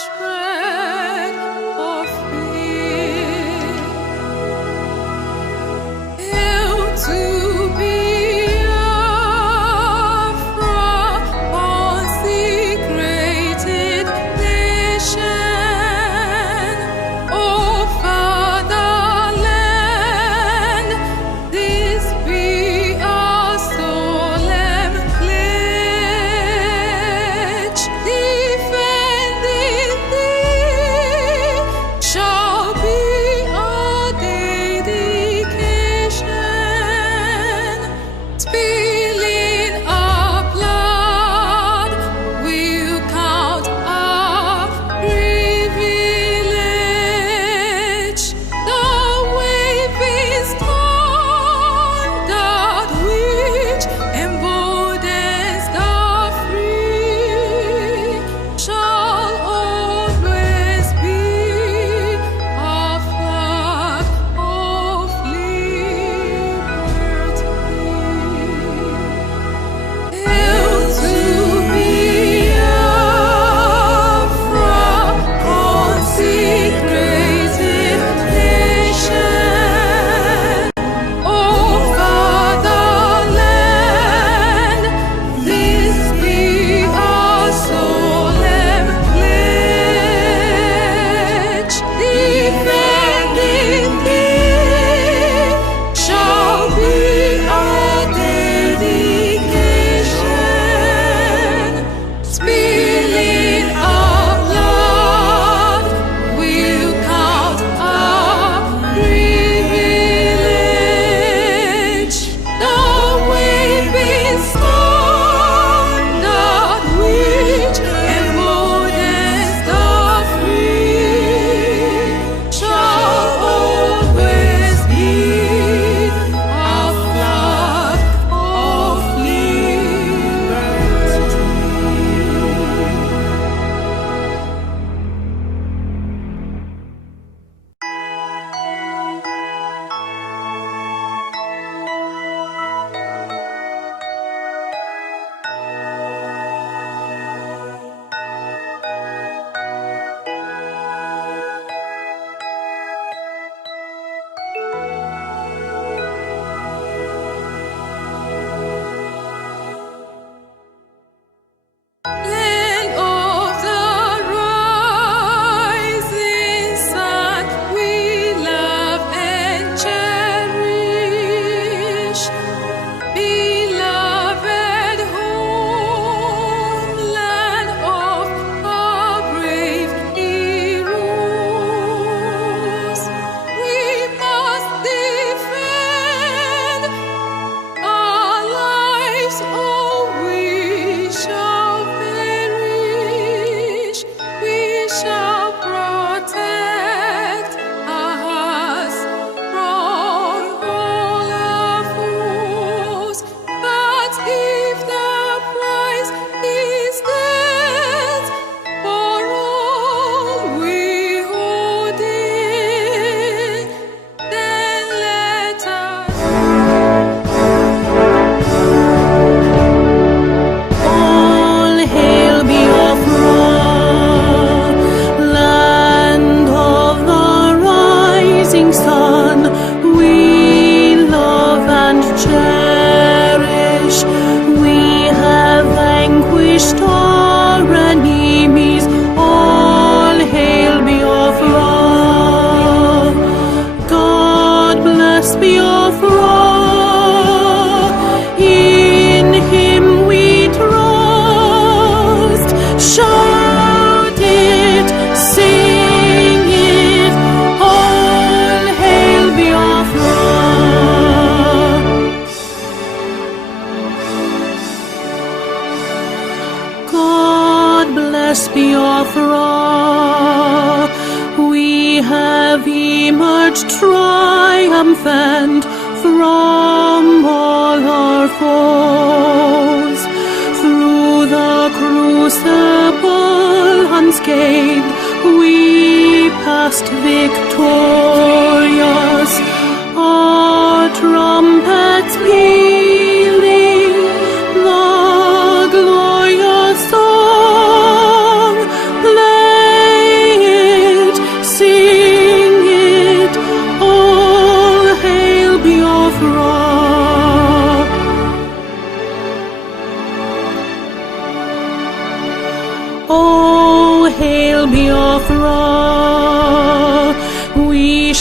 shred of fear. Hail to Biafra, consecrated nation. O fatherland, this be our solemn pledge. Defending thee shall be our dedication. Spilling our blood will count our privilege. The waving standard which emboldens the free shall always be our flag of liberty. Hail to Biafra, consecrated nation. O fatherland, this be our solemn pledge. Defending thee shall be our dedication. Spilling our blood will count our privilege. The waving standard which emboldens the free shall always be our flag of liberty. Land of the rising sun, we love and cherish. Beloved homeland of our brave heroes, we must defend our lives, or we shall perish. We shall protect us from all our foes. But if the price is death for all we hold in, then let us All hail Biafra, land of the rising sun. We love and cherish. We have vanquished our enemies. All hail Biafra. God bless Biafra. In him we trust. Shout it, sing it. All hail Biafra. God bless Biafra. We have emerged triumphant from all our foes. Through the crucible unscathed, we passed victorious. Our trumpets pealing the glorious song, play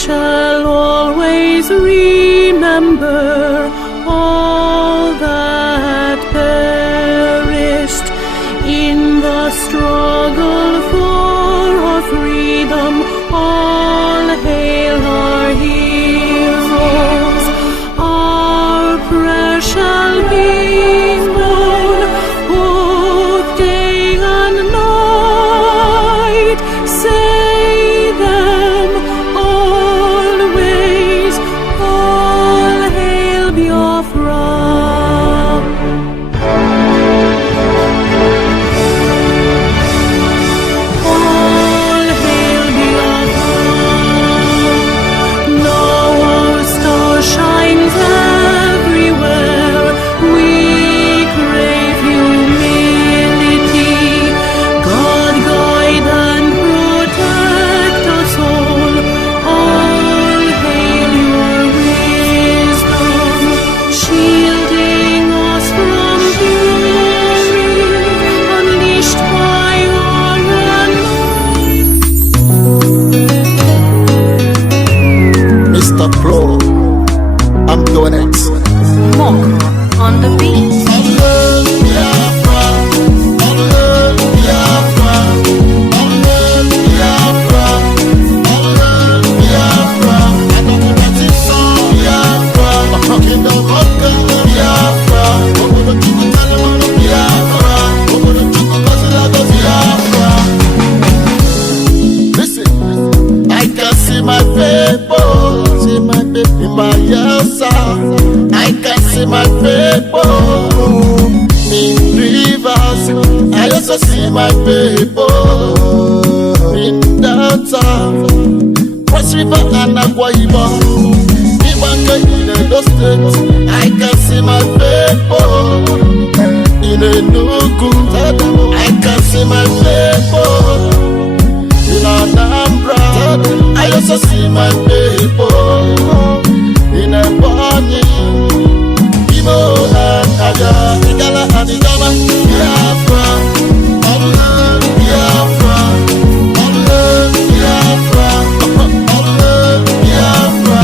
shall always remember all that perished in the struggle for our freedom. All hail our heroes. Our prayer shall be known both day and night. Say them always. All hail Biafra. All hail Biafra. Now our star shines everywhere. We crave humility. God guide and protect us all. All hail your wisdom, shielding us from fury, unleashed by our anointing. Mr. Pro, I'm doing it. Moko on the beat. Listen, I can see my people, by your side. I can see my people in rivers. I also see my people in downtown, Cross River and Akwa Ibom, Ibanga in Edo State. I can see my people in Enugu. I can see my people in Anambra. I also see my people in Ebonyi, Igbo and Abia, Igala and Igama. Biafra, Allah, Biafra, Allah, Biafra, Allah, Biafra,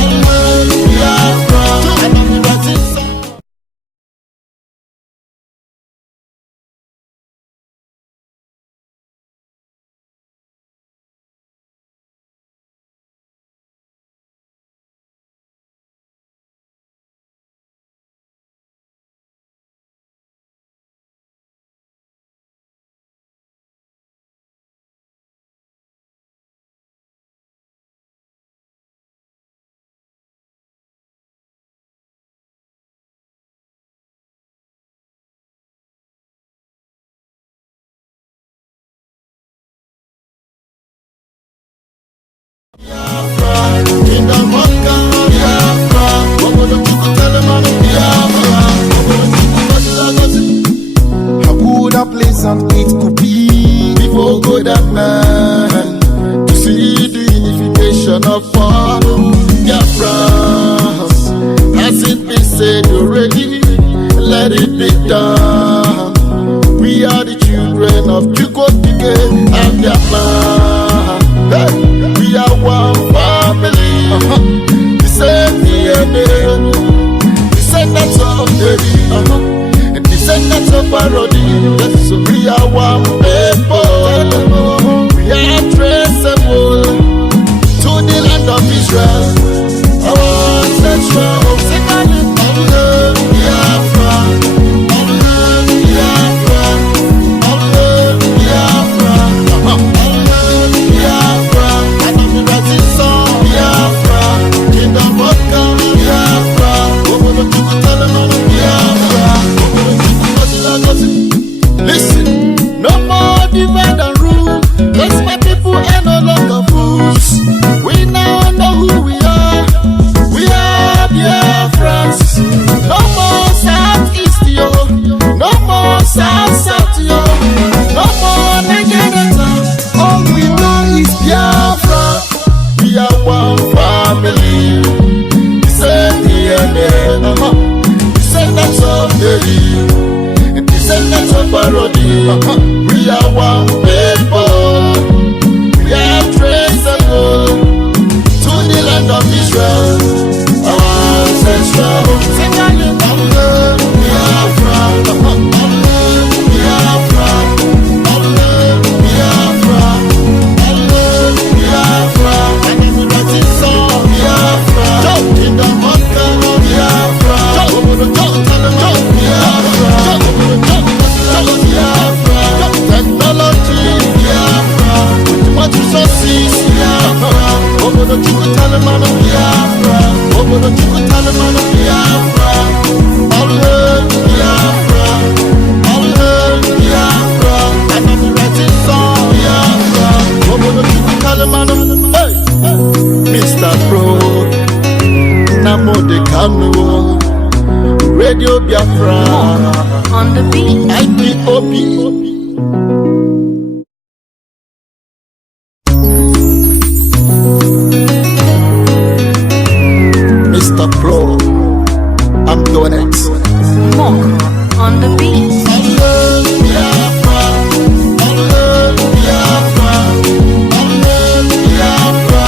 Allah, Biafra. And I'm writing songs. How good a pleasant it could be Before God and man to see the unification of all Biafrans. Has it been said already? Let it be done. We are the children of Chukotike and Biafra. Hey, we are one family. The same DNA. Descendants of David. Descendants of parody. Yes, we are one people. We are traceable to the land of Israel. Our ancestral Biafra, Biafra, Biafra, Biafra. And I'm writing song Biafra, Kingdom of God Biafra. Listen, no more divide and rule. Cause my people are no longer fools. We now know who we are. We are Biafrans. No more Southeast, yo. No more South, yo. No more Nigeria. All we know is Biafra. We are one family. The same DNA. Descendants of David. Descendants of parody. We are one people. We are traceable Obodo Chukwu Talimano Biafra. Obodo Chukwu Talimano Biafra. All hail Biafra. All hail Biafra. And I'm writing song Biafra. Obodo Chukwu Talimano. Hey, Mr. Pro. Namo de Kanu. Radio Biafra. On the beat. Ipob. Mr. Pro, I'm doing it. More on the beat. Biafra, Biafra, Biafra,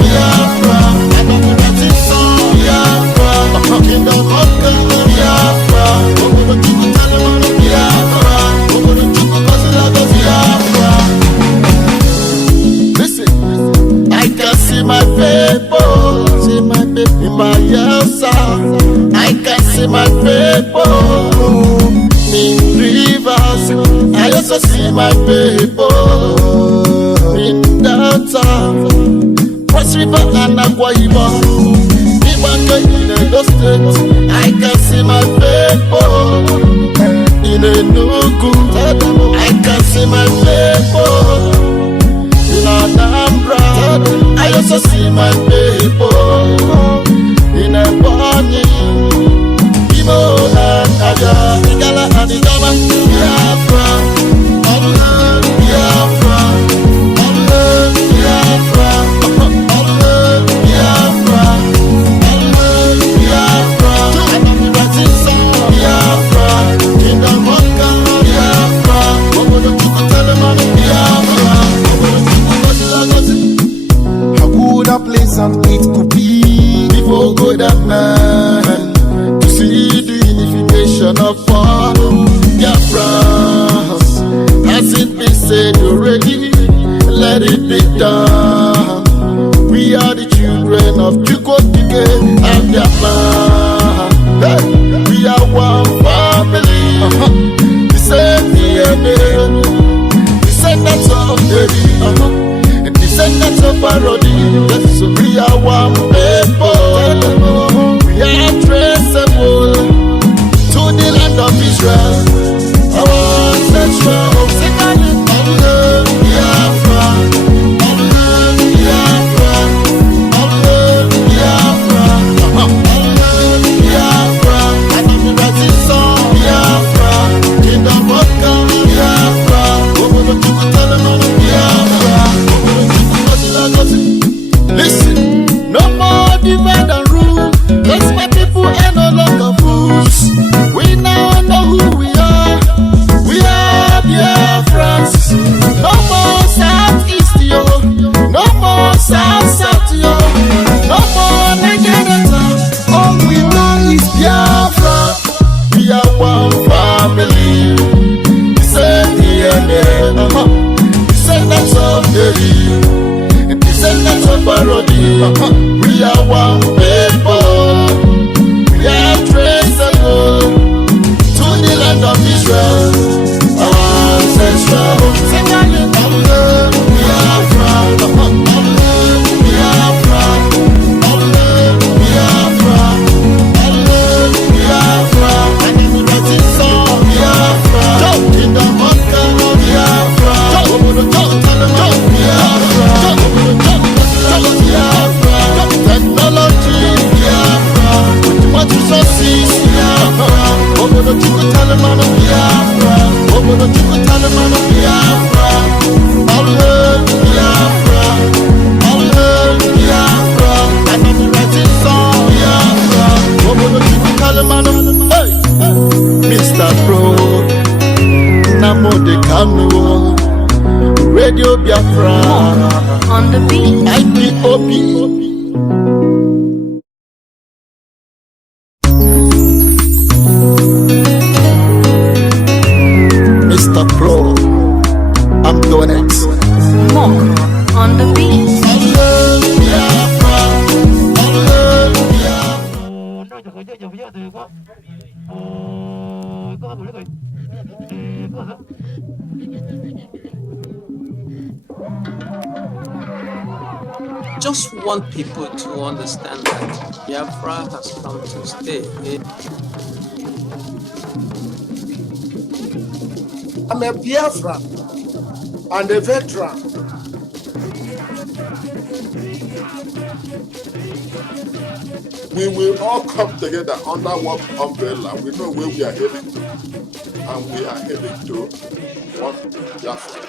Biafra. I don't know what it's on Biafra. Kingdom of God, Biafra. Obodo Chukwu Talimano Biafra. Obodo Chukwu Kosilago Biafra. Listen, I can see my people, see my baby, my yes, I can see my people in rivers. I also see my people in downtown, Cross River and Akwa Ibom, Ibanga in Edo State. I can see my people in Enugu. I can see my people in Anambra. I also see my people in Ebonyi, Igbo and Abia, Igala and Igama. Biafra, all hail Biafra, all hail Biafra, all hail Biafra, all hail Biafra. And I'm writing song Biafra, Kingdom of God Biafra. Obodo Chukwu Talimano Biafra. How good a place and it could be Before God and man, to see the unification of all Biafrans. Has it been said already? Let it be done. We are the children of Chukwokike and Biafra. Hey, we are one family. The same DNA, descendants of David. Descendants of parody, yes, we are one people. We are traceable to the land of Israel. Our ancestral, Biafra, Biafra, Biafra, Biafra. And I'm writing song Biafra, Kingdom of God Biafra. Obodo Chukwu Talimano Biafra. Listen, no more divide and rule. Cause my people are no longer fools. We now know who we are. We are Biafrans. No more Southeast, yo. No more South, yo. No more Nigeria. All we know is Biafra. We are one family. The same DNA. Descendants of David. Descendants of parody. We are one people. We are traceable to the land of Israel. Our ancestral. Biafra, Biafra, Biafra, Biafra. And I'm writing song Biafra. Kingdom of God Biafra. Technology, Biafra. What you so see, Biafra. Obodo Chukwu Talimano Biafra. Obodo Chukwu Talimano Biafra. All hail Biafra. All hail Biafra. And I'm writing song Biafra. Obodo Chukwu Talimano. Hey, Mr. Pro, Namo de Kanu. Radio Biafra. On the beat. Ipob. Mr. Pro, I'm doing it. More on the beat. just want people to understand that Biafra has come to stay. I'm a Biafran and a veteran. We will all come together under one umbrella. We know where we are heading to, and we are heading to one Biafra.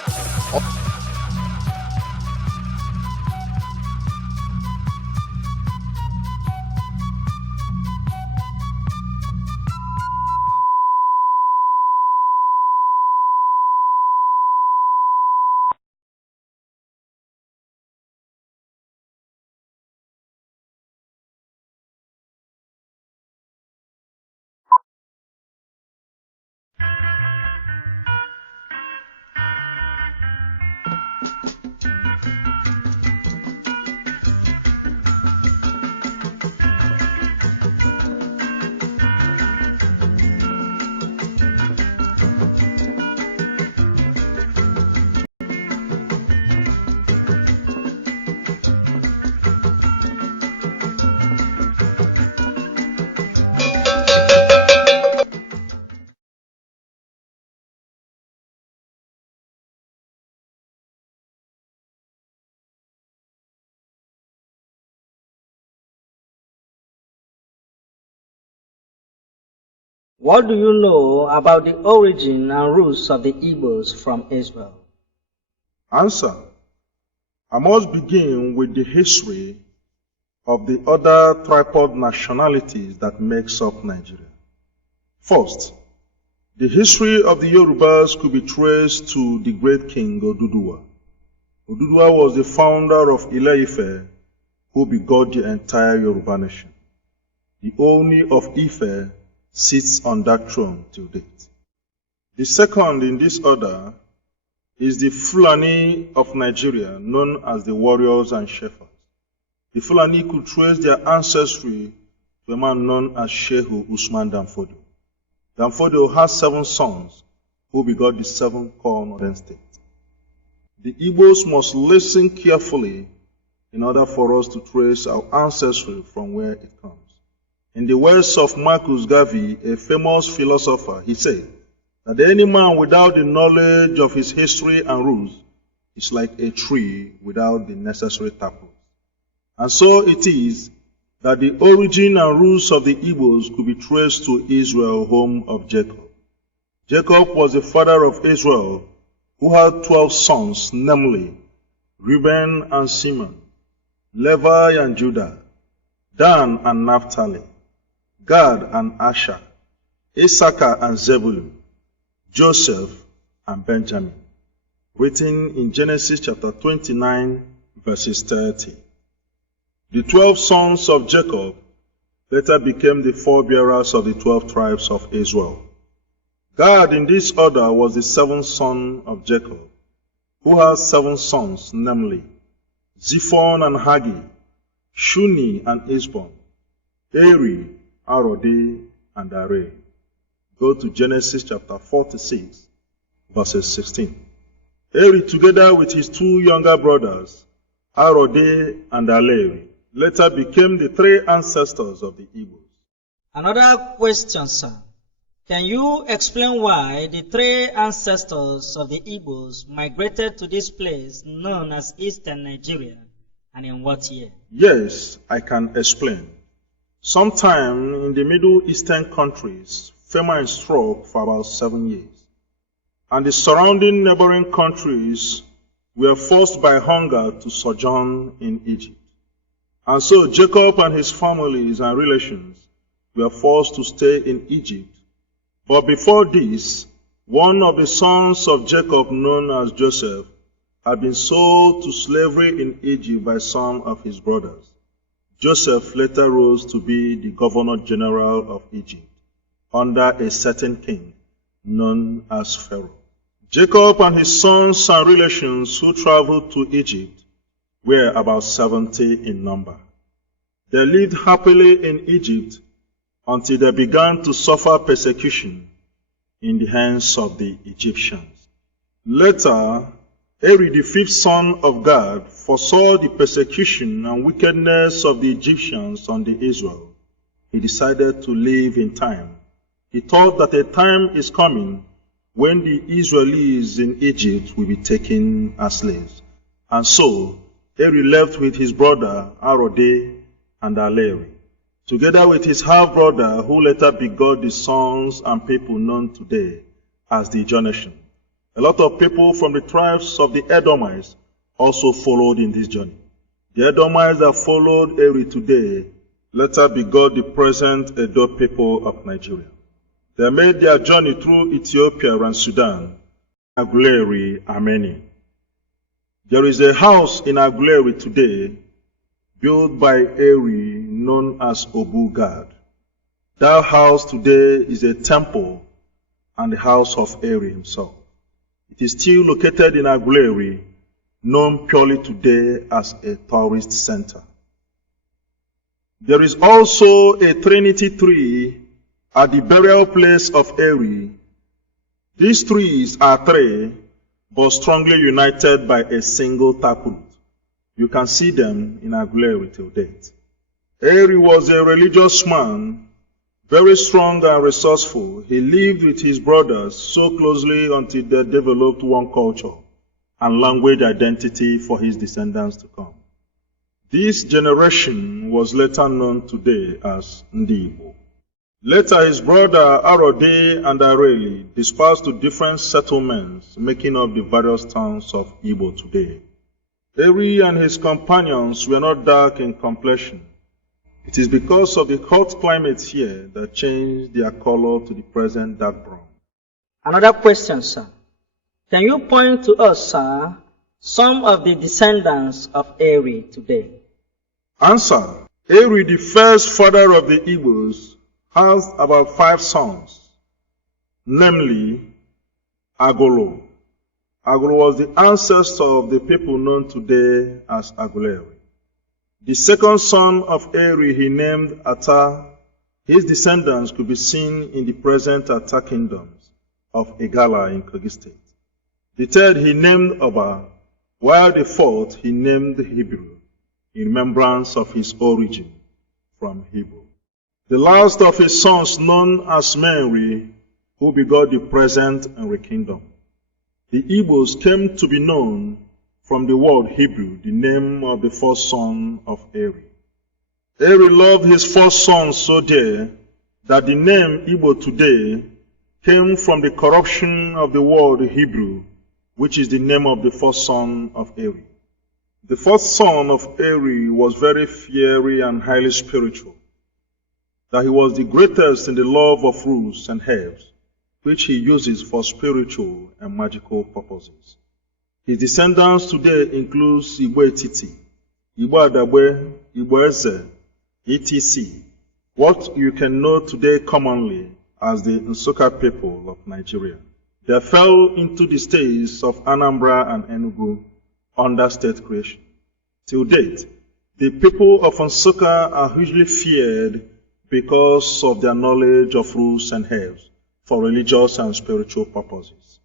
What do you know about the origin and roots of the Igbos from Israel? Answer. I must begin with the history of the other tripod nationalities that makes up Nigeria. First, the history of the Yorubas could be traced to the great king Oduduwa. Oduduwa was the founder of Ile-Ife, who begot the entire Yoruba nation. The Oni of Ife sits on that throne till date. The second in this order is the Fulani of Nigeria, known as the warriors and shepherds. The Fulani could trace their ancestry to a man known as Shehu Usman Danfodio. Danfodio has 7 sons who begot the 7 core northern states. The Igbos must listen carefully in order for us to trace our ancestry from where it comes. In the words of Marcus Garvey, a famous philosopher, he said that any man without the knowledge of his history and roots is like a tree without the necessary taproot. And so it is that the origin and roots of the Igbos could be traced to Israel, home of Jacob. Jacob was the father of Israel, who had 12 sons, namely Reuben and Simeon, Levi and Judah, Dan and Naphtali, Gad and Asher, Issachar and Zebulun, Joseph and Benjamin, written in Genesis chapter 29, verses 30. The 12 sons of Jacob later became the forebearers of the 12 tribes of Israel. Gad in this order was the 7th son of Jacob, who has 7 sons, namely Ziphon and Hagi, Shuni and Isbon, Eri, Arodi, and Areh. Go to Genesis chapter 46, verses 16. Eri, together with his 2 younger brothers, Arodi and Aleri, later became the 3 ancestors of the Igbos. Another question, sir. Can you explain why the 3 ancestors of the Igbos migrated to this place known as Eastern Nigeria, and in what year? Yes, I can explain. Sometime in the Middle Eastern countries, famine struck for about 7 years, and the surrounding neighboring countries were forced by hunger to sojourn in Egypt. And so Jacob and his families and relations were forced to stay in Egypt. But before this, one of the sons of Jacob, known as Joseph, had been sold to slavery in Egypt by some of his brothers. Joseph later rose to be the governor general of Egypt, under a certain king known as Pharaoh. Jacob and his sons and relations who traveled to Egypt were about 70 in number. They lived happily in Egypt until they began to suffer persecution in the hands of the Egyptians. Later, Eri, the fifth son of God, foresaw the persecution and wickedness of the Egyptians on the Israel. He decided to live in time. He thought that a time is coming when the Israelis in Egypt will be taken as slaves. And so, Eri left with his brother Arode and Aleri, together with his half-brother who later begot the sons and people known today as the Ijaw nation. A lot of people from the tribes of the Edomites also followed in this journey. The Edomites that followed Eri today later begot the present Edo people of Nigeria. They made their journey through Ethiopia and Sudan, Aguleri, Armenia. There is a house in Aguleri today built by Eri known as Obu God. That house today is a temple and the house of Eri himself. It is still located in Aguleri, known purely today as a tourist center. There is also a Trinity tree at the burial place of Eri. These trees are three, but strongly united by a single taproot. You can see them in Aguleri till date. Eri was a religious man, very strong and resourceful. He lived with his brothers so closely until they developed one culture and language identity for his descendants to come. This generation was later known today as Ndi Igbo. Later, his brother Arode and Areli dispersed to different settlements, making up the various towns of Igbo today. Eri and his companions were not dark in complexion. It is because of the hot climate here that changed their color to the present dark brown. Another question, sir. Can you point to us, sir, some of the descendants of Eri today? Answer. Eri, the first father of the Igbos, has about 5 sons, namely Agolo. Agolo was the ancestor of the people known today as Aguleri. The second son of Eri he named Ata. His descendants could be seen in the present Ata kingdoms of Igala in Kogi State. The third he named Oba, while the fourth he named Hebrew, in remembrance of his origin from Hebrew. The last of his sons known as Menri, who begot the present Nri kingdom. The Igbos came to be known from the word Hebrew, the name of the first son of Eri. Eri loved his first son so dear that the name Igbo today came from the corruption of the word Hebrew, which is the name of the first son of Eri. The first son of Eri was very fiery and highly spiritual, that he was the greatest in the love of roots and herbs, which he uses for spiritual and magical purposes. His descendants today include Igbo Etiti, Igbo Adagbe, Igbo Eze, etc., what you can know today commonly as the Nsukka people of Nigeria. They fell into the states of Anambra and Enugu under state creation. Till date, the people of Nsukka are hugely feared because of their knowledge of roots and herbs for religious and spiritual purposes.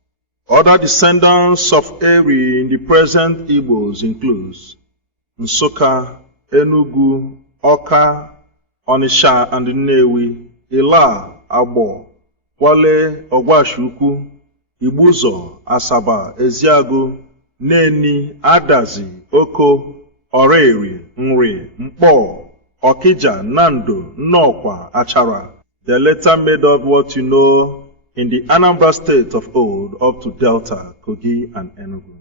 Other descendants of Eri in the present Igbos includes Nsukka, Enugu, Oka, Onisha and Nnewi, Ila, Abo, Wale, Ogwashukwu, Ibuzo, Asaba, Eziagu, Neni, Adazi, Oko, Oreri, Nri, Mpo, Okija, Nando, Nnokwa, Achara. They later made up what you know in the Anambra state of old up to Delta, Kogi, and Enugu.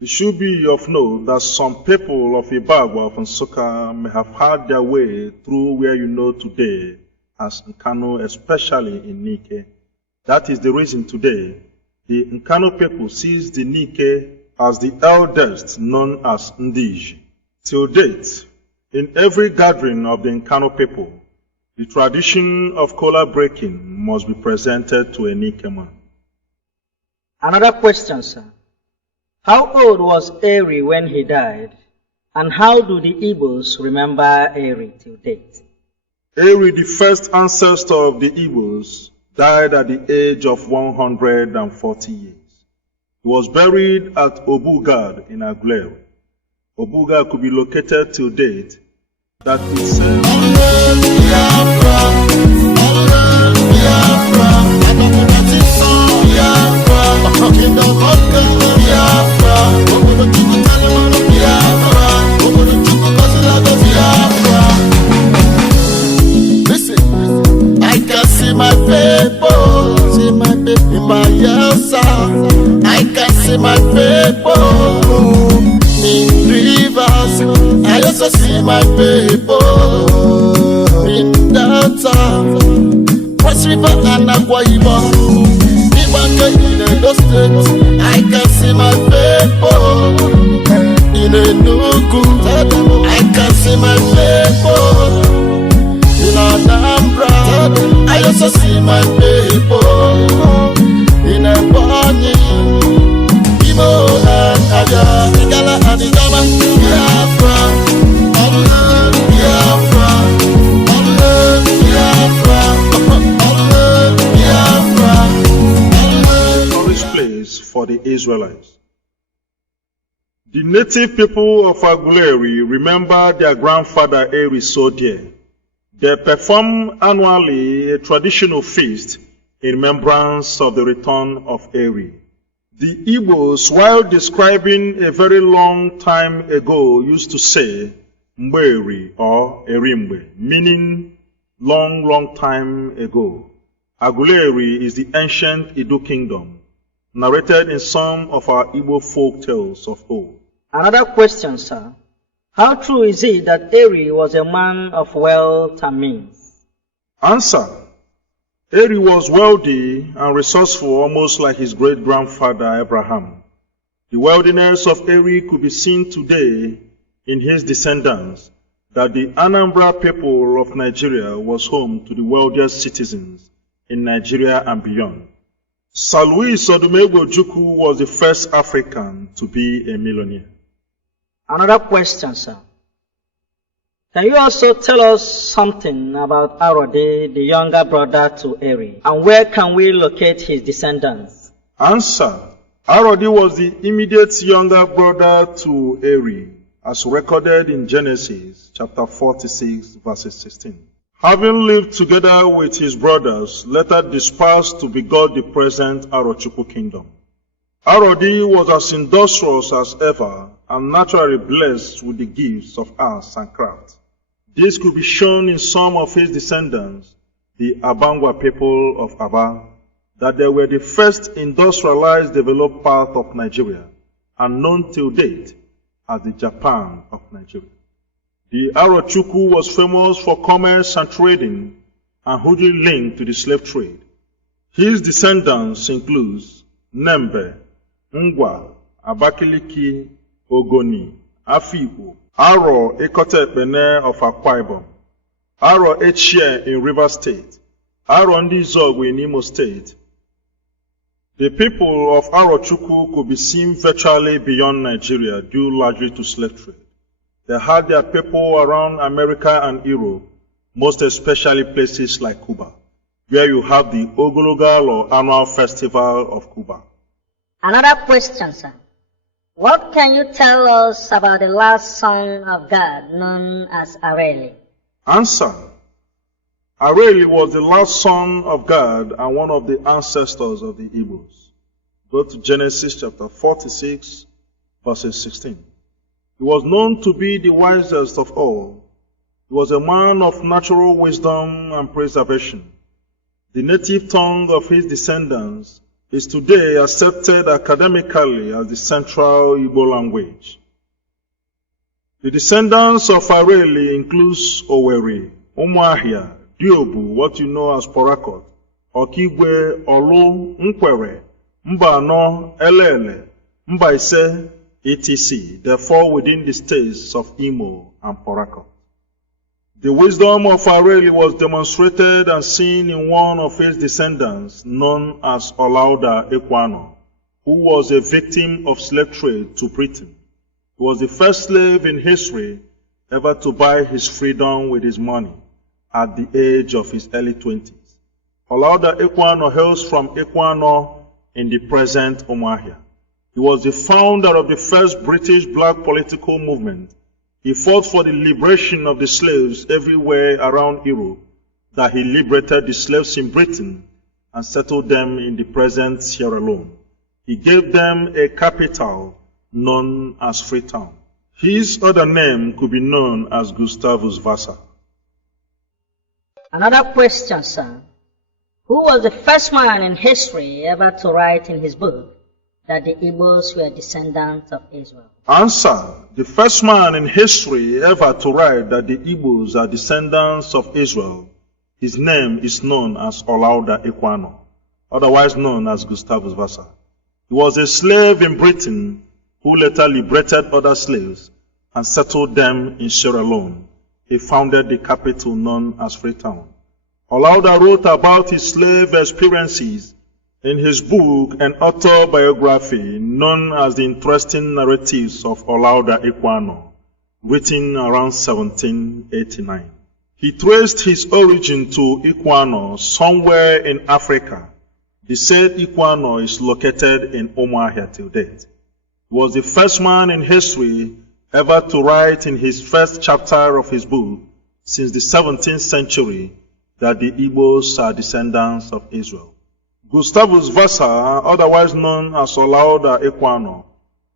It should be of note that some people of Ibagwa of Nsukka may have had their way through where you know today as Nkano, especially in Nike. That is the reason today the Nkano people sees the Nike as the eldest, known as Ndiji. Till date, in every gathering of the Nkano people, the tradition of kola breaking must be presented to a Nike man. Another question, sir. How old was Eri when he died? And how do the Igbos remember Eri till date? Eri, the first ancestor of the Igbos, died at the age of 140 years. He was buried at Obugad in Aguilera. Obugad could be located till date. That is Listen, I can see my people, see my people in my house. I can see my people in rivers. I also see my people in downtown, Cross River and Akwa Ibom. In Edo State, I can see my people in Enugu. I can see my people in Anambra. I also see my people in Ebonyi, Igbo and Abia, Igala and Idoma. Biafra, Allah, Biafra, Allah, Biafra, Allah, Biafra. place for the Israelites. The native people of Aguilera remember their grandfather Eri so dear. They perform annually a traditional feast in remembrance of the return of Eri. The Igbos, while describing a very long time ago, used to say Mberi or Erimbe, meaning long time ago. Aguilera is the ancient Edo kingdom, narrated in some of our Igbo folk tales of old. Another question, sir. How true is it that Eri was a man of wealth and means? Answer. Eri was wealthy and resourceful, almost like his great-grandfather Abraham. The wealthiness of Eri could be seen today in his descendants, that the Anambra people of Nigeria was home to the wealthiest citizens in Nigeria and beyond. Sir Louis Odumegwu Ojukwu was the first African to be a millionaire. Another question, sir. Can you also tell us something about Arode, the younger brother to Eri, and where can we locate his descendants? Answer. Arode was the immediate younger brother to Eri, as recorded in Genesis chapter 46, verses 16. Having lived together with his brothers, later dispersed to begot the present Arochukwu kingdom. Arodi was as industrious as ever and naturally blessed with the gifts of arts and craft. This could be shown in some of his descendants, the Abangwa people of Aba, that they were the first industrialized developed part of Nigeria and known till date as the Japan of Nigeria. The Arochukwu was famous for commerce and trading and hugely linked to the slave trade. His descendants include Nembe, Ngwa, Abakiliki, Ogoni, Afibo, Aro Ekotepene of Akwa Ibom, Aro Echie in River State, Aro Ndizogwe in Imo State. The people of Arochukwu could be seen virtually beyond Nigeria due largely to slave trade. They had their people around America and Europe, most especially places like Cuba, where you have the Ogologal or annual festival of Cuba. Another question, sir. What can you tell us about the last son of God known as Areli? Answer. Areli was the last son of God and one of the ancestors of the Igbos. Go to Genesis chapter 46, verses 16. He was known to be the wisest of all. He was a man of natural wisdom and preservation. The native tongue of his descendants is today accepted academically as the central Igbo language. The descendants of Areli includes Oweri, Umuahia, Diobu, what you know as Porakot, Okigwe, Olu, Nkwere, Mbano, Elele, Mbaise, etc., therefore within the states of Imo and Porakot. The wisdom of Areli was demonstrated and seen in one of his descendants known as Olauda Ekwano, who was a victim of slave trade to Britain. He was the first slave in history ever to buy his freedom with his money at the age of his early 20s. Olauda Ekwano hails from Ekwano in the present Umuahia. He was the founder of the first British black political movement. He fought for the liberation of the slaves everywhere around Europe, that he liberated the slaves in Britain and settled them in the present Sierra Leone. He gave them a capital known as Freetown. His other name could be known as Gustavus Vassa. Another question, sir. Who was the first man in history ever to write in his book that the Igbos were descendants of Israel? Answer. The first man in history ever to write that the Igbos are descendants of Israel, his name is known as Olaudah Equiano, otherwise known as Gustavus Vassa. He was a slave in Britain who later liberated other slaves and settled them in Sierra Leone. He founded the capital known as Freetown. Olaudah wrote about his slave experiences in his book and autobiography known as The Interesting Narratives of Olaudah Equiano, written around 1789. He traced his origin to Equiano somewhere in Africa. The said Equiano is located in Umuahia till date. He was the first man in history ever to write in his first chapter of his book since the 17th century that the Igbos are descendants of Israel. Gustavus Vassa, otherwise known as Olaudah Equiano,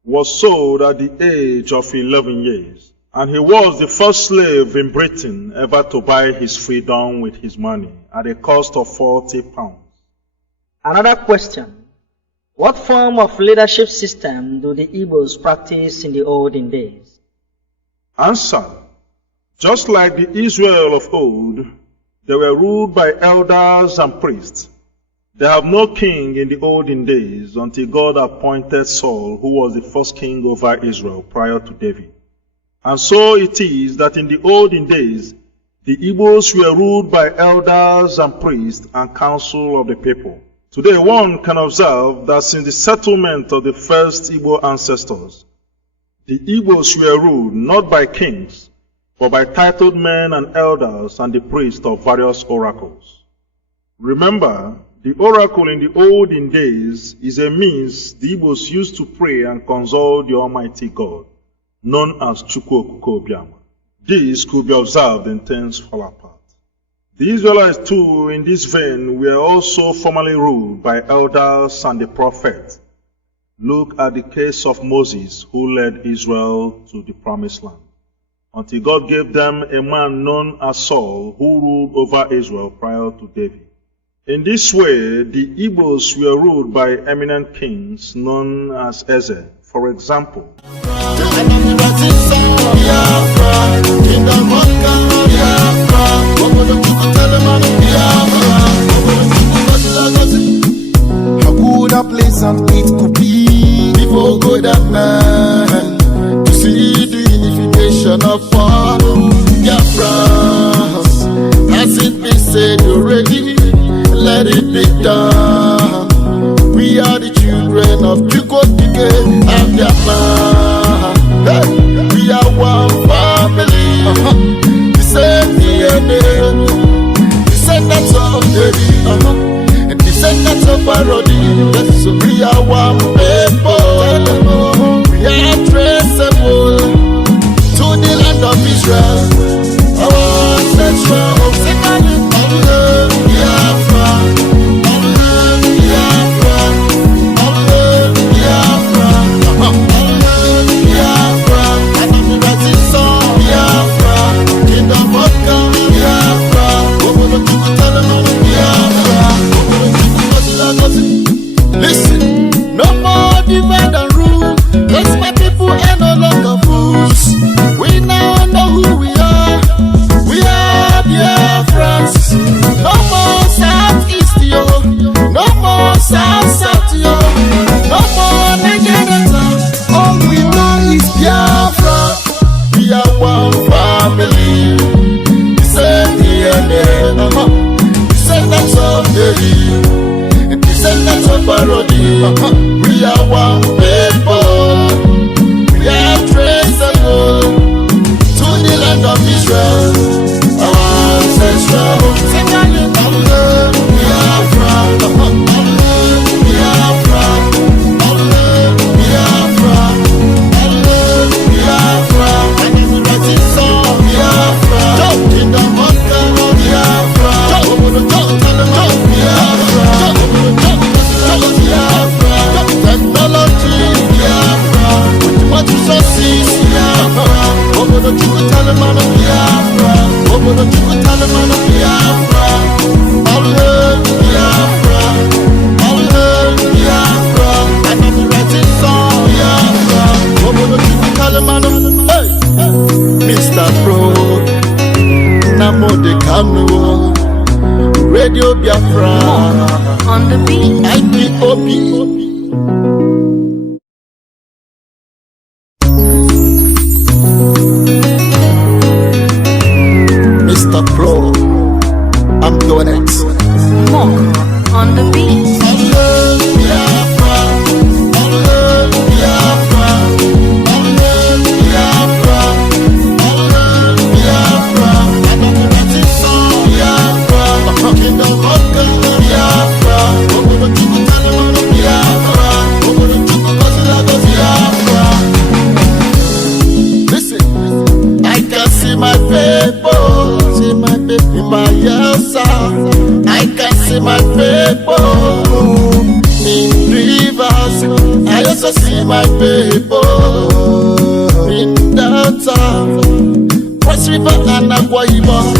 was sold at the age of 11 years, and he was the first slave in Britain ever to buy his freedom with his money at a cost of 40 pounds. Another question. What form of leadership system do the Igbos practice in the olden days? Answer. Just like the Israel of old, they were ruled by elders and priests. They have no king in the olden days until God appointed Saul, who was the first king over Israel prior to David. And so it is that in the olden days, the Igbos were ruled by elders and priests and council of the people. Today, one can observe that since the settlement of the first Igbo ancestors, the Igbos were ruled not by kings, but by titled men and elders and the priests of various oracles. Remember, the oracle in the olden days is a means the Igbos used to pray and consult the Almighty God, known as Chukwu Okuko Obiama. This could be observed in things fall apart. The Israelites too, in this vein, were also formerly ruled by elders and the prophet. Look at the case of Moses, who led Israel to the promised land, until God gave them a man known as Saul, who ruled over Israel prior to David. In this way, the Igbos were ruled by eminent kings known as Eze. For example, how good a place and it could be before God and man to see the unification of all Biafrans. Hasn't been said already, let it be done. We are the children of Chukotike and Biafra. Hey, we are one family. The same DNA, descendants of David, and descendants of Arodi. Yes, we are one people. We are traceable to the land of Israel. Our ancestral second Biafra. Listen, no more divide and rule. Let's my people and no longer fools. We now know who we are. We are Biafrans. No more Southeast, yo. No more South, yo. No more Nigeria. All we know is Biafra. We are one family. The same DNA. Descendants of David, descendants of Arodi. We are one people. We are traceable to the land of Israel. Our ancestral Biafra. see Biafra. Obodo Chukwu Talimana Biafra. Obodo Chukwu Talimana Biafra. All hail Biafra. All hail Biafra. And I'm writing song Biafra. Obodo Chukwu Talimana. Hey, Mr. Pro. Namo de Kanu. Radio Biafra. On the beat. Ipob. Mr. Pro, I'm doing it. More on the beat. I can see my people in rivers. I also see my people in Delta, Cross River and Akwa Ibom.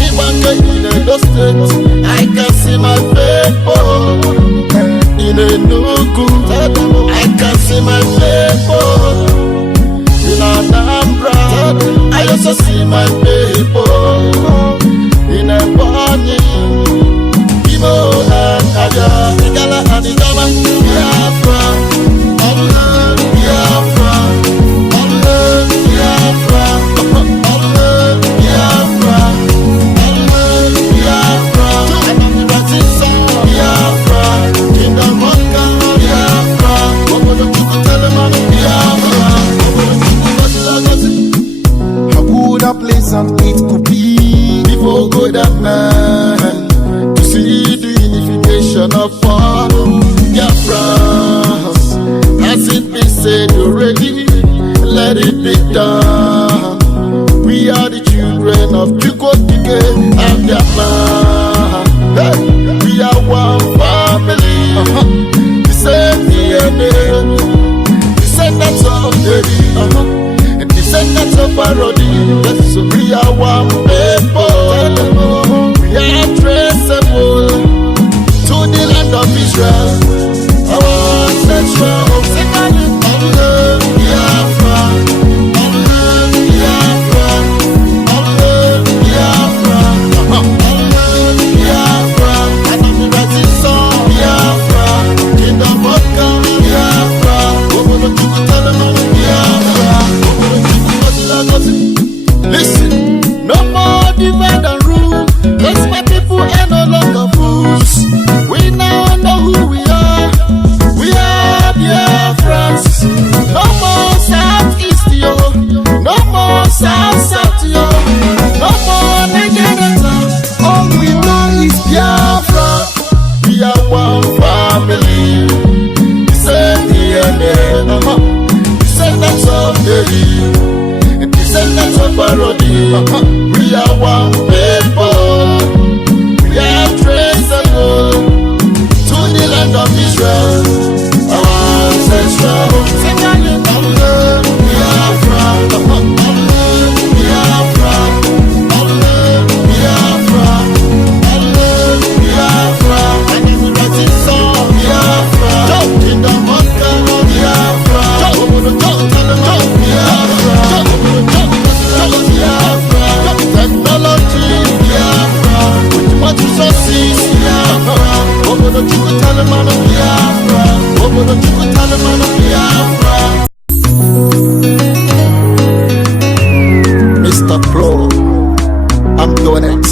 Even in Edo State, I can see my people in Enugu. I can see my people in Anambra. I also see my people in a body, Igbo and Aja, Igala and Igama, Biafra, all hail Biafra, all hail Biafra, all hail Biafra, all hail Biafra, and I'm the rising sun, Biafra, Kingdom of God, Biafra, Obodo Chukwu Talimana Biafra, Obodo Chukwu Gozi. How good a place and it could be for good and man to see the unification of all Biafrans. Has it been said already? Let it be done. We are the children of Chukwokike and Biafra. Hey, we are one family. The same DNA. Descendants of David. Descendants of Parody, yes, we are one people. We are traceable to the land of Israel. Our ancestral Biafra, Biafra, Biafra, Biafra, and I'm the rising sun, Biafra, Kingdom of God, Biafra, Obodo Chukwu Talimana Biafra. Listen, no more divide and rule. Cause my people are no longer fools. We now know who we are. We are Biafrans. No more Southeast, yo. No more South, yo. No more Nigeria. All we know is Biafra. We are one family. The same DNA. Descendants of David. Descendants of Parody, we are one people. We are traceable to the land of Israel. Our ancestral Biafra, Biafra, Biafra, Biafra, and I'm writing song Biafra. Kingdom of God, Biafra. Technology, Biafra, with much resources, Biafra, Obodo Chukwu Talimana Biafra, Obodo Chukwu Talimana Biafra. Mr. Pro, I'm doing it.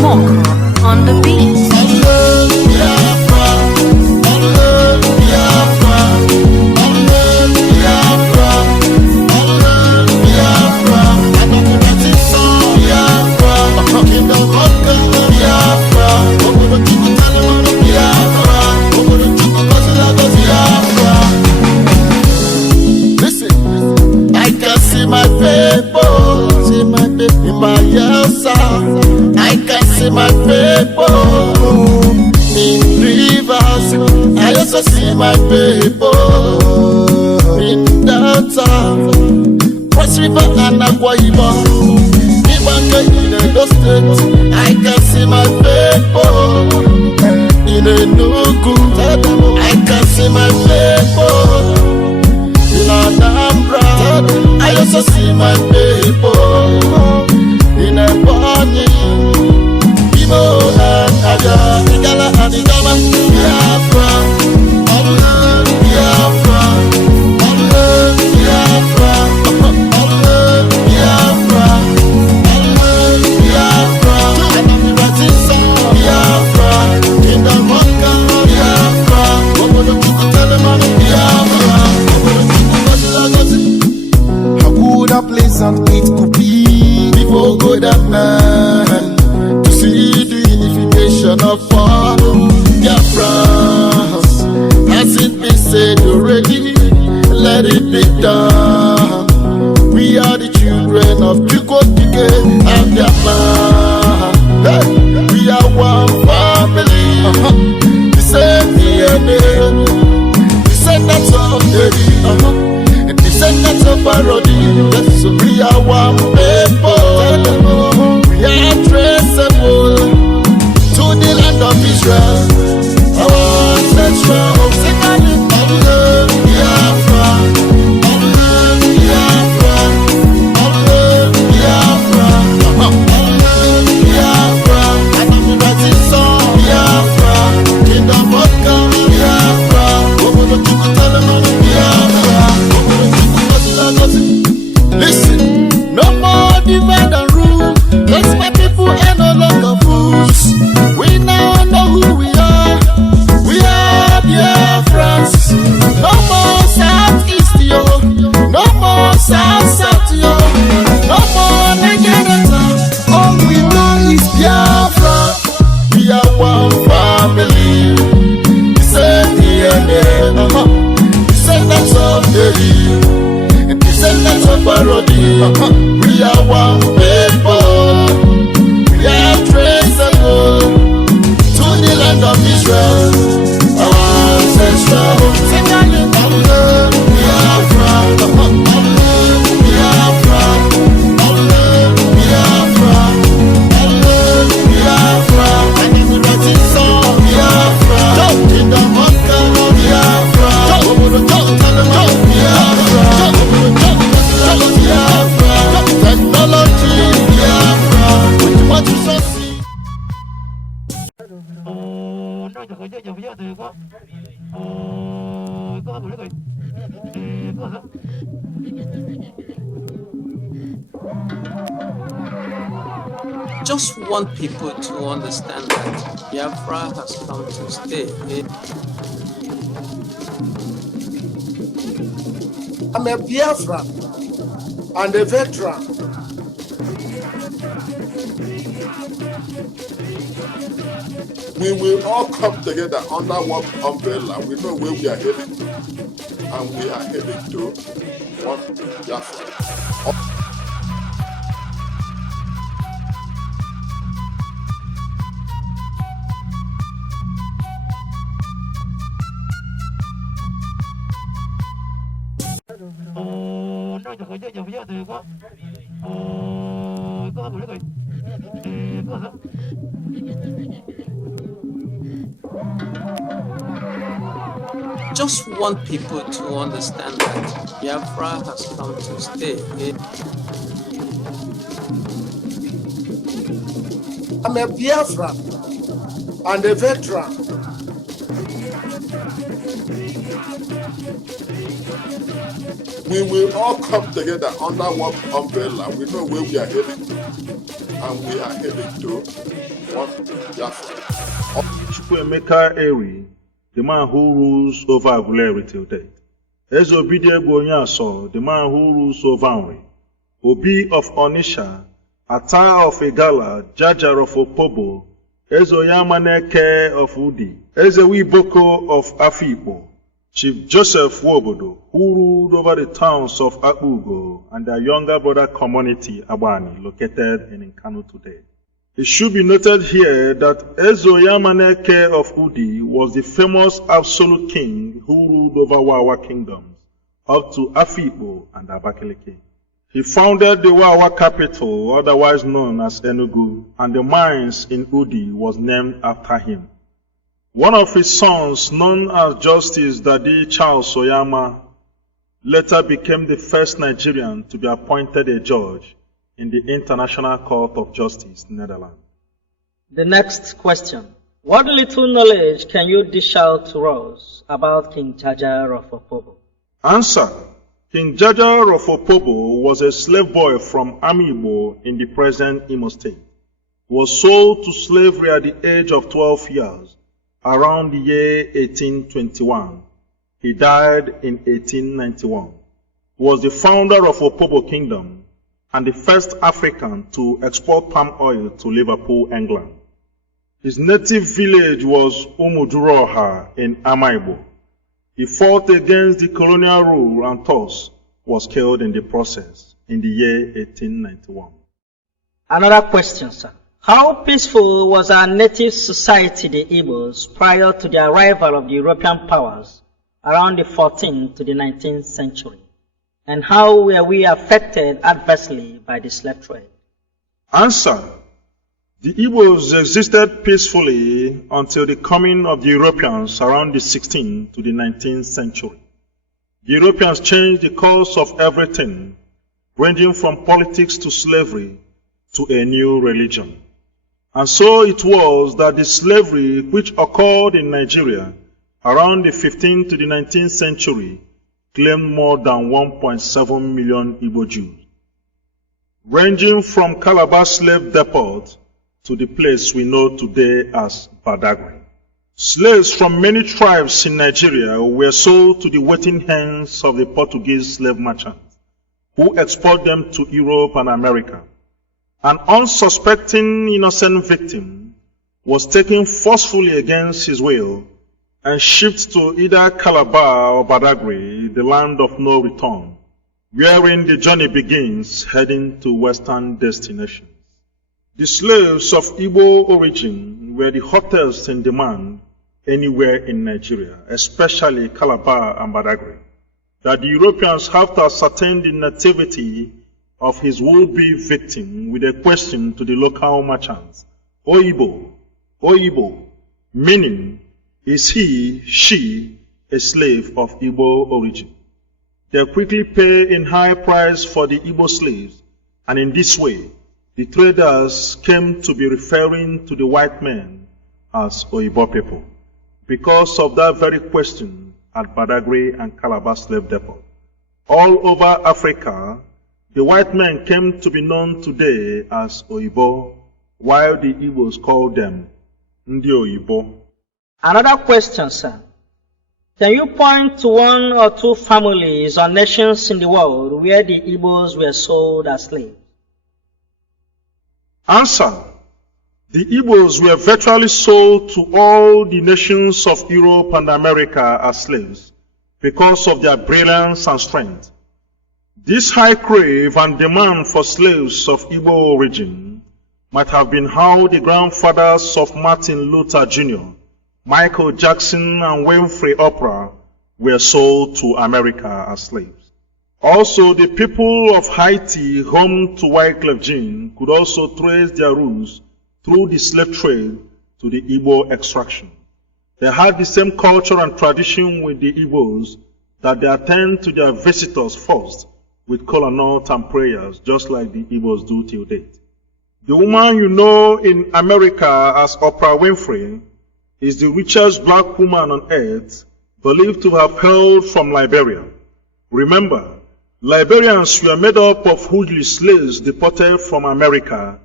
More on the beat. I can see my people in rivers. I also see my people in Delta, Cross River and Akwa Ibom. In Edo State, I can see my people. In Enugu, I can see my people. In Anambra, I also see my people. In Ebonyi, Igbo and Aga, Igala and Igama, Biafra, Allah, Biafra, Allah, Biafra, Allah, Biafra, Allah, Biafra, and I'm the rising sun, Biafra, in the Maka, Biafra, Obodo Chukwu tell them I'm Biafra, Obodo Chukwu how good a pleasant it could be before God and man to see the unification of all Biafrans. Has it been said already? Let it be done. We are the children of Chukwokike and Biafra. Hey, we are one family. The same DNA. Descendants of David. Descendants of parody, yes, we are one people. We are traceable to the land of Israel. Our ancestral second Allah, Biafra, Allah, Biafra, Allah, Biafra, Allah, Biafra, and I'm the rising sun, Biafra, in the Maka, Biafra, Obodo Chukwu tell them I'm Biafra. Listen, no more divide and rule. Cause my people are no longer fools. We now know who we are. We are Biafrans. No more Southeast, yo. No more South, yo. No more Nigeria. All we know is Biafra. We are one family. The same DNA. Descendants of David. Descendants of parody, we are one people. We are traceable to the land of Israel. Our ancestral second Allah, Biafra, Allah, Biafra, Allah, Biafra, Allah, Biafra, and I'm the rising sun, Biafra, in the Maka, Biafra, don't tell them I'm Biafra. Technology, Biafra, with what you so see. Just want people to understand that Biafra has come to stay. I'm a Biafran and a veteran. We will all come together under one umbrella. We know where we are heading to, and we are heading to one Biafra. Just want people to understand that Biafra has come to stay. I'm a Biafran and a veteran. We will all come together under one umbrella. We know where we are heading to, and we are heading to one Biafra. Chukwuemeka Eri, the man who rules over Aguleri till death. Ezobide Gwonyaso, the man who rules over Nri. Obi of Onisha, Ata of Igala, Jajar of Opobo, Ezoyamaneke of Udi, Ezewiboko of Afikpo, Chief Joseph Wobodo, who ruled over the towns of Akbugo and their younger brother community, Abani, located in Nkanu today. It should be noted here that Ezoyamaneke of Udi was the famous absolute king who ruled over Wawa kingdoms, up to Afikpo and Abakaliki. He founded the Wawa capital, otherwise known as Enugu, and the mines in Udi was named after him. One of his sons, known as Justice Dadi Charles Soyama, later became the first Nigerian to be appointed a judge in the International Court of Justice, Netherlands. The next question. What little knowledge can you dish out to us about King Jaja of Opobo? Answer. King Jaja of Opobo was a slave boy from Igbo in the present Imo State. He was sold to slavery at the age of 12 years, around the year 1821. He died in 1891. He was the founder of Opobo Kingdom and the first African to export palm oil to Liverpool, England. His native village was Umuduroha in Amaibo. He fought against the colonial rule and thus was killed in the process in the year 1891. Another question, sir. How peaceful was our native society, the Igbos, prior to the arrival of the European powers around the 14th to the 19th century? And how were we affected adversely by the slave trade? Answer. The Igbos existed peacefully until the coming of the Europeans around the 16th to the 19th century. The Europeans changed the course of everything, ranging from politics to slavery to a new religion. And so it was that the slavery which occurred in Nigeria around the 15th to the 19th century claimed more than 1.7 million Igbo Jews, ranging from Calabar slave depot to the place we know today as Badagry. Slaves from many tribes in Nigeria were sold to the waiting hands of the Portuguese slave merchants, who export them to Europe and America. An unsuspecting innocent victim was taken forcefully against his will and shipped to either Calabar or Badagry, the land of no return, wherein the journey begins heading to western destinations. The slaves of Igbo origin were the hottest in demand anywhere in Nigeria, especially Calabar and Badagry, that the Europeans have to ascertain the nativity of his would-be victim with a question to the local merchants, Oyibo, Oyibo, meaning, is he, she, a slave of Igbo origin? They quickly pay in high price for the Igbo slaves, and in this way, the traders came to be referring to the white men as Oyibo people, because of that very question at Badagry and Calabar slave depot. All over Africa, the white men came to be known today as Oyibo, while the Igbos called them Ndi Oyibo. Another question, sir. Can you point to one or two families or nations in the world where the Igbos were sold as slaves? Answer. The Igbos were virtually sold to all the nations of Europe and America as slaves because of their brilliance and strength. This high crave and demand for slaves of Igbo origin might have been how the grandfathers of Martin Luther Jr., Michael Jackson, and Winfrey Oprah were sold to America as slaves. Also, the people of Haiti, home to Wyclef Jean, could also trace their roots through the slave trade to the Igbo extraction. They had the same culture and tradition with the Igbos that they attend to their visitors first with Colonial and prayers, just like the Igbos do till date. The woman you know in America as Oprah Winfrey is the richest black woman on earth, believed to have hailed from Liberia. Remember, Liberians were made up of hugely slaves deported from America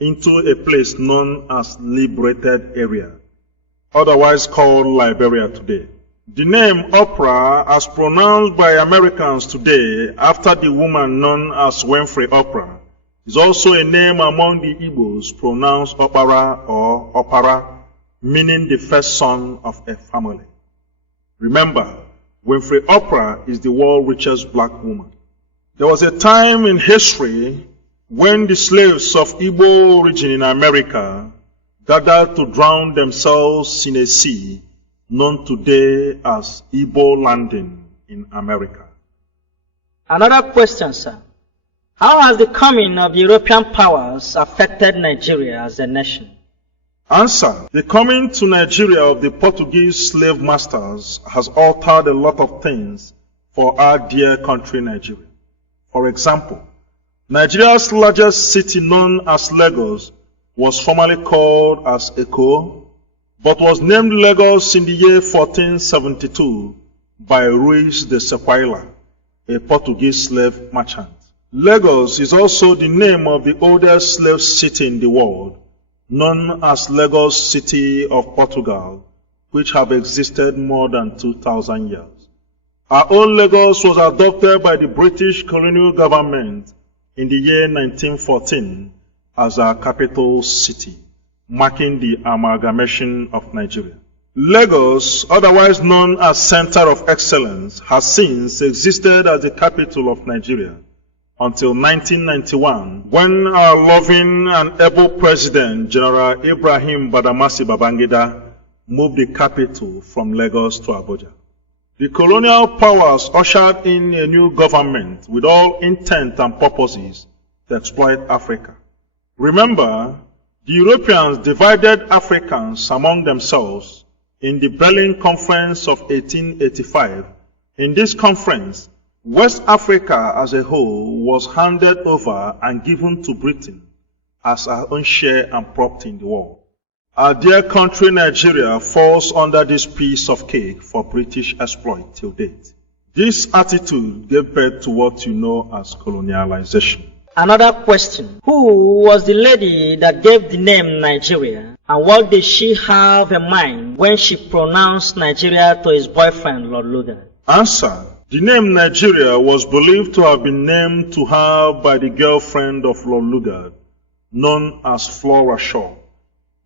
into a place known as Liberated Area, otherwise called Liberia today. The name Oprah, as pronounced by Americans today after the woman known as Winfrey Oprah, is also a name among the Igbos pronounced Opara or Opara, meaning the first son of a family. Remember, Winfrey Oprah is the world's richest black woman. There was a time in history when the slaves of Igbo origin in America gathered to drown themselves in a sea known today as Igbo Landing in America. Another question, sir. How has the coming of the European powers affected Nigeria as a nation? Answer. The coming to Nigeria of the Portuguese slave masters has altered a lot of things for our dear country Nigeria. For example, Nigeria's largest city known as Lagos was formerly called as Eko, but was named Lagos in the year 1472 by Ruiz de Sequeira, a Portuguese slave merchant. Lagos is also the name of the oldest slave city in the world, known as Lagos City of Portugal, which have existed more than 2,000 years. Our own Lagos was adopted by the British colonial government in the year 1914 as our capital city, marking the amalgamation of Nigeria. Lagos, otherwise known as Center of Excellence, has since existed as the capital of Nigeria until 1991, when our loving and able President, General Ibrahim Badamasi Babangida, moved the capital from Lagos to Abuja. The colonial powers ushered in a new government with all intent and purposes to exploit Africa. Remember, the Europeans divided Africans among themselves in the Berlin Conference of 1885. In this conference, West Africa as a whole was handed over and given to Britain as our own share and property in the world. Our dear country Nigeria falls under this piece of cake for British exploit till date. This attitude gave birth to what you know as colonialization. Another question. Who was the lady that gave the name Nigeria, and what did she have in mind when she pronounced Nigeria to his boyfriend, Lord Lugard? Answer. The name Nigeria was believed to have been named to her by the girlfriend of Lord Lugard, known as Flora Shaw.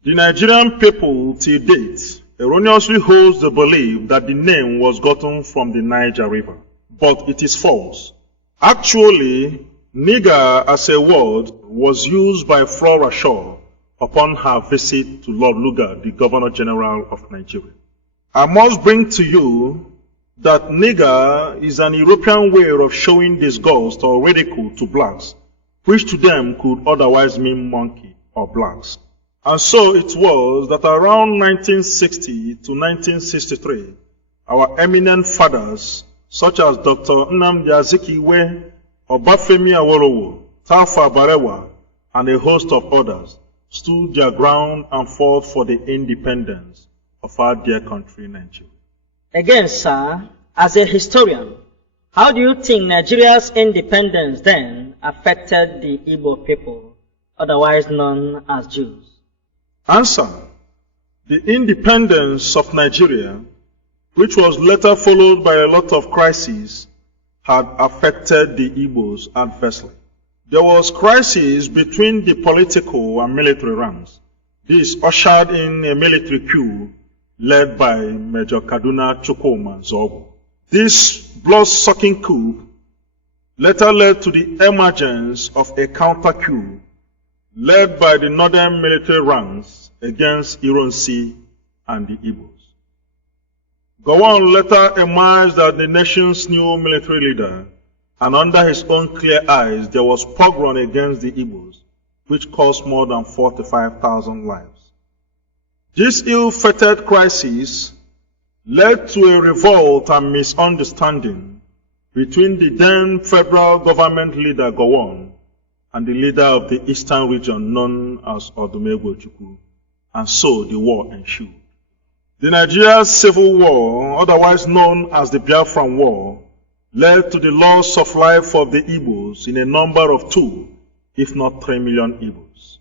The Nigerian people till date erroneously holds the belief that the name was gotten from the Niger River, but it is false. Actually, nigger as a word was used by Flora Shaw upon her visit to Lord Lugard, the Governor General of Nigeria. I must bring to you that nigger is an European way of showing disgust or ridicule to blacks, which to them could otherwise mean monkey or blacks. And so it was that around 1960 to 1963, our eminent fathers, such as Dr. Nnamdi Azikiwe, Obafemi Awolowo, Tafa Balewa, and a host of others, stood their ground and fought for the independence of our dear country, Nigeria. Again, sir, as a historian, how do you think Nigeria's independence then affected the Igbo people, otherwise known as Jews? Answer. The independence of Nigeria, which was later followed by a lot of crises, had affected the Igbos adversely. There was crisis between the political and military ranks. This ushered in a military coup led by Major Kaduna Chukwuma Zobo. This blood-sucking coup later led to the emergence of a counter-coup led by the northern military ranks against Ironsi and the Igbos. Gowon later emerged as the nation's new military leader, and under his own clear eyes there was pogrom against the Igbos, which cost more than 45,000 lives. This ill-fated crisis led to a revolt and misunderstanding between the then federal government leader Gowon and the leader of the eastern region known as Odumegwu Chukwu, and so the war ensued. The Nigerian Civil War, otherwise known as the Biafran War, led to the loss of life of the Igbos in a number of 2, if not 3 million Igbos,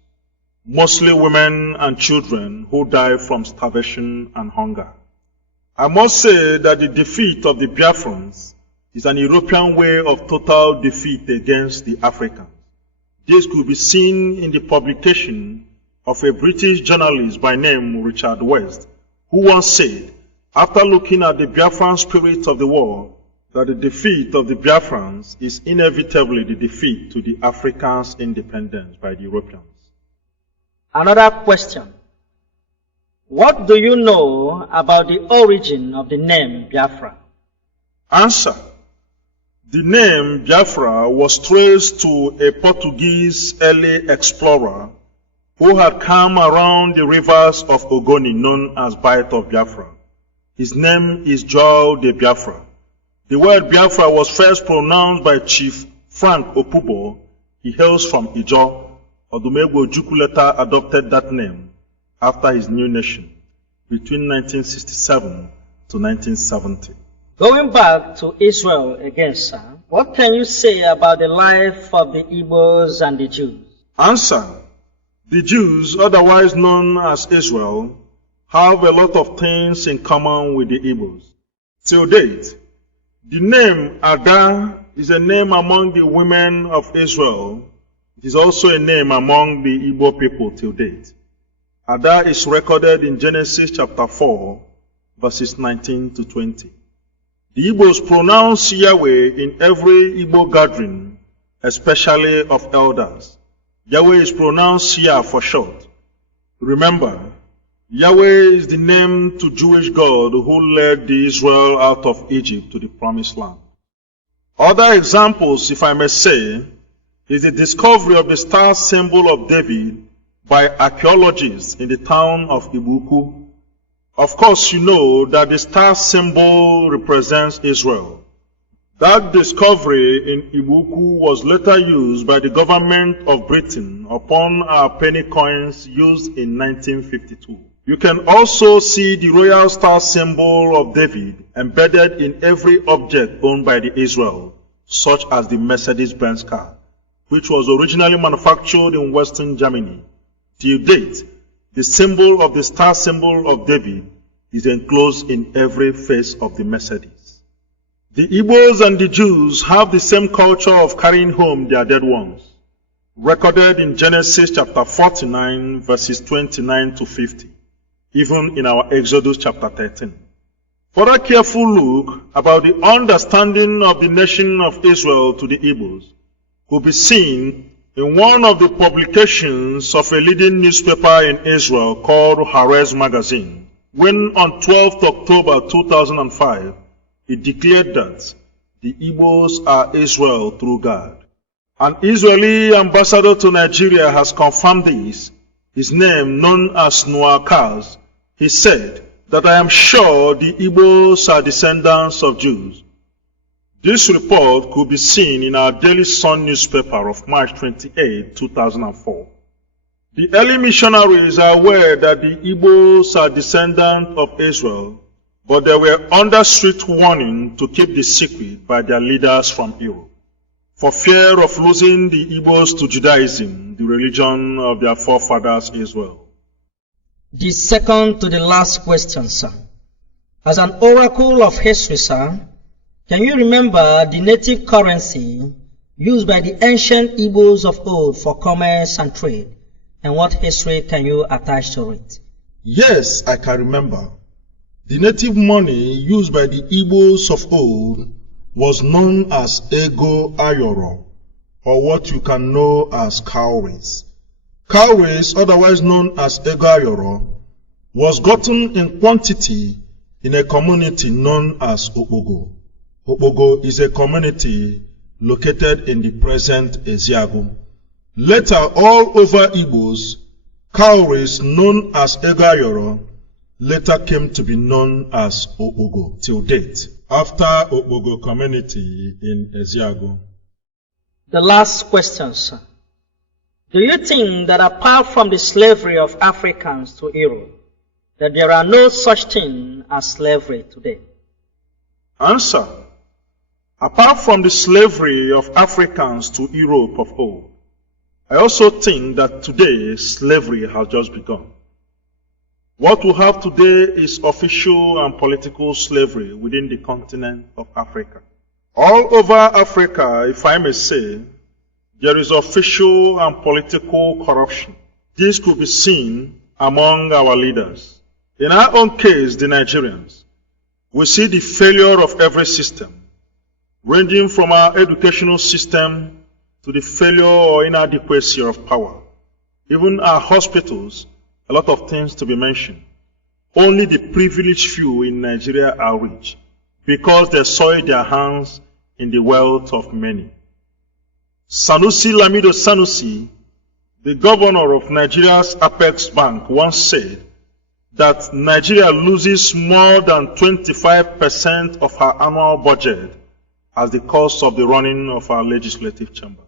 mostly women and children who died from starvation and hunger. I must say that the defeat of the Biafrans is an European way of total defeat against the Africans. This could be seen in the publication of a British journalist by name Richard West, who once said, after looking at the Biafran spirit of the war, that the defeat of the Biafrans is inevitably the defeat to the Africans' independence by the Europeans. Another question. What do you know about the origin of the name Biafra? Answer. The name Biafra was traced to a Portuguese early explorer who had come around the rivers of Ogoni known as Bight of Biafra. His name is Joao de Biafra. The word Biafra was first pronounced by Chief Frank Opubo. He hails from Ijo. Odumegwu Ojukwu later adopted that name after his new nation between 1967 to 1970. Going back to Israel again, sir, what can you say about the life of the Igbos and the Jews? Answer. The Jews, otherwise known as Israel, have a lot of things in common with the Igbos. Till date, the name Ada is a name among the women of Israel. It is also a name among the Igbo people till date. Ada is recorded in Genesis chapter 4, verses 19 to 20. The Igbos pronounce Yahweh in every Igbo gathering, especially of elders. Yahweh is pronounced Yah for short. Remember, Yahweh is the name to Jewish God who led the Israel out of Egypt to the promised land. Other examples, if I may say, is the discovery of the star symbol of David by archaeologists in the town of Ibuku. Of course, you know that the star symbol represents Israel. That discovery in Ibuku was later used by the government of Britain upon our penny coins used in 1952. You can also see the royal star symbol of David embedded in every object owned by the Israel, such as the Mercedes-Benz car, which was originally manufactured in Western Germany. Till date, the symbol of the star symbol of David is enclosed in every face of the Mercedes. The Igbos and the Jews have the same culture of carrying home their dead ones, recorded in Genesis chapter 49, verses 29 to 50, even in our Exodus chapter 13. For a careful look about the understanding of the nation of Israel to the Igbos could be seen in one of the publications of a leading newspaper in Israel called Haaretz magazine, when on 12th October 2005, it declared that the Igbos are Israel through God. An Israeli ambassador to Nigeria has confirmed this. His name, known as Noah Kaz, he said that I am sure the Igbos are descendants of Jews. This report could be seen in our Daily Sun newspaper of March 28, 2004. The early missionaries are aware that the Igbos are descendants of Israel, but they were under strict warning to keep the secret by their leaders from Europe, for fear of losing the Igbos to Judaism, the religion of their forefathers Israel. The second to the last question, sir. As an oracle of history, sir, can you remember the native currency used by the ancient Igbos of old for commerce and trade, and what history can you attach to it? Yes, I can remember. The native money used by the Igbos of old was known as Ego Ayoro, or what you can know as cowries. Cowries, otherwise known as Ego Ayoro, was gotten in quantity in a community known as Okpogo. Okpogo is a community located in the present Eziago. Later, all over Igbos, cowries known as Ego Ayoro later came to be known as Okpogo till date, after Okpogo community in Eziago. The last question, sir. Do you think that apart from the slavery of Africans to Europe, that there are no such thing as slavery today? Answer. Apart from the slavery of Africans to Europe of old, I also think that today slavery has just begun. What we have today is official and political slavery within the continent of Africa. All over Africa, if I may say, there is official and political corruption. This could be seen among our leaders. In our own case, the Nigerians, we see the failure of every system, ranging from our educational system to the failure or inadequacy of power. Even our hospitals, a lot of things to be mentioned. Only the privileged few in Nigeria are rich because they soiled their hands in the wealth of many. Sanusi Lamido Sanusi, the governor of Nigeria's Apex Bank, once said that Nigeria loses more than 25% of her annual budget as the cost of the running of our legislative chambers.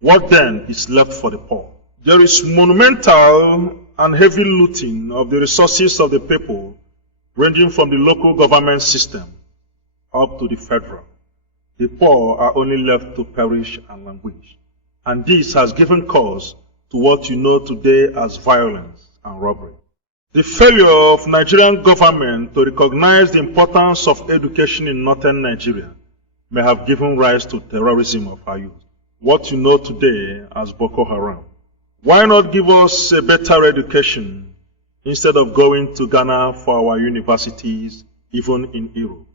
What then is left for the poor? There is monumental and heavy looting of the resources of the people, ranging from the local government system up to the federal. The poor are only left to perish and languish. And this has given cause to what you know today as violence and robbery. The failure of Nigerian government to recognize the importance of education in northern Nigeria may have given rise to terrorism of our youth, what you know today as Boko Haram. Why not give us a better education instead of going to Ghana for our universities, even in Europe?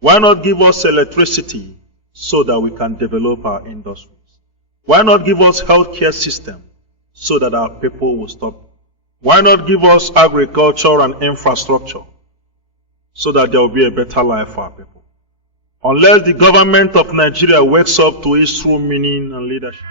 Why not give us electricity so that we can develop our industries? Why not give us healthcare system so that our people will stop? Why not give us agriculture and infrastructure so that there will be a better life for our people? Unless the government of Nigeria wakes up to its true meaning and leadership.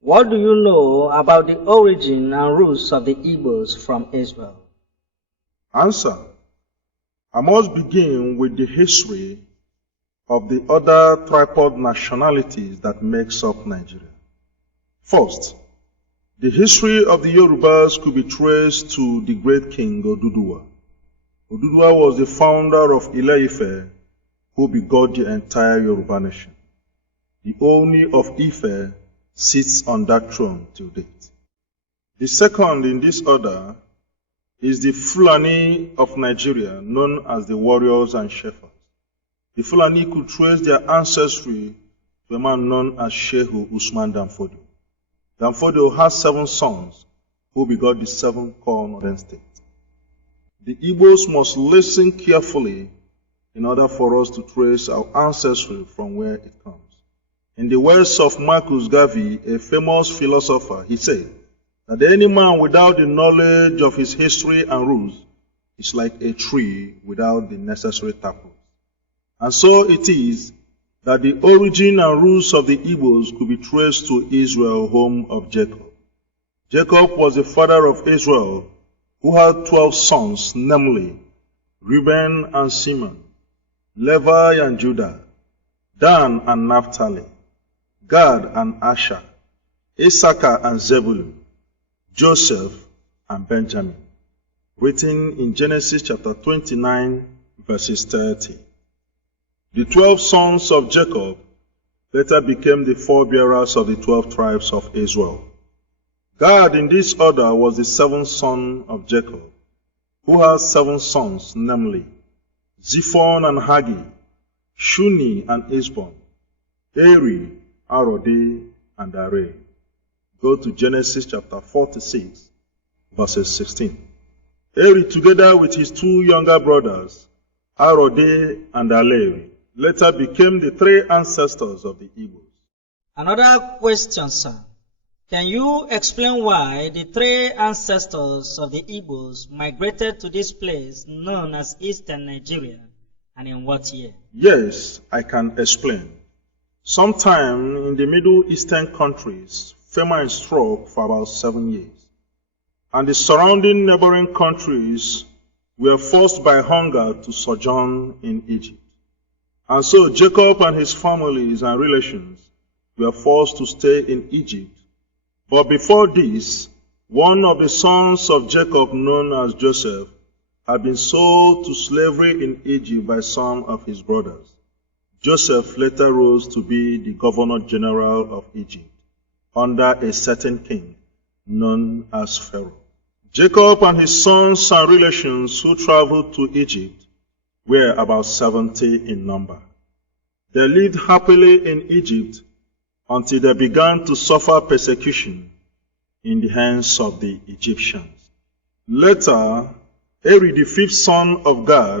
What do you know about the origin and roots of the Igbos from Israel? Answer. I must begin with the history of the other tripod nationalities that makes up Nigeria. First, the history of the Yorubas could be traced to the great king Oduduwa. Oduduwa was the founder of Ile-Ife, who begot the entire Yoruba nation. The Oni of Ife sits on that throne till date. The second in this order is the Fulani of Nigeria, known as the warriors and shepherds. The Fulani could trace their ancestry to a man known as Shehu Usman Danfodio. Danfodio has 7 sons who begot the 7 core northern states. The Igbos must listen carefully in order for us to trace our ancestry from where it comes. In the words of Marcus Garvey, a famous philosopher, he said that any man without the knowledge of his history and roots is like a tree without the necessary taproot. And so it is that the origin and roots of the Igbos could be traced to Israel, home of Jacob. Jacob was the father of Israel, who had 12 sons, namely Reuben and Simeon, Levi and Judah, Dan and Naphtali, Gad and Asher, Issachar and Zebulun, Joseph and Benjamin. Written in Genesis chapter 29, verses 30. The 12 sons of Jacob later became the forebearers of the 12 tribes of Israel. Gad in this order was the seventh son of Jacob, who has 7 sons, namely Zephon and Hagi, Shuni and Esbon, Eri, Arode, and Areh. Go to Genesis chapter 46, verses 16. Eri, together with his 2 younger brothers, Arode and Aleri, later became the 3 ancestors of the Igbos. Another question, sir. Can you explain why the 3 ancestors of the Igbos migrated to this place known as Eastern Nigeria, and in what year? Yes, I can explain. Sometime in the Middle Eastern countries, famine struck for about 7 years, and the surrounding neighboring countries were forced by hunger to sojourn in Egypt. And so Jacob and his families and relations were forced to stay in Egypt. But before this, one of the sons of Jacob, known as Joseph, had been sold to slavery in Egypt by some of his brothers. Joseph later rose to be the governor general of Egypt, under a certain king known as Pharaoh. Jacob and his sons and relations who traveled to Egypt were about 70 in number. They lived happily in Egypt until they began to suffer persecution in the hands of the Egyptians. Later, Eri, the 5th son of Gad,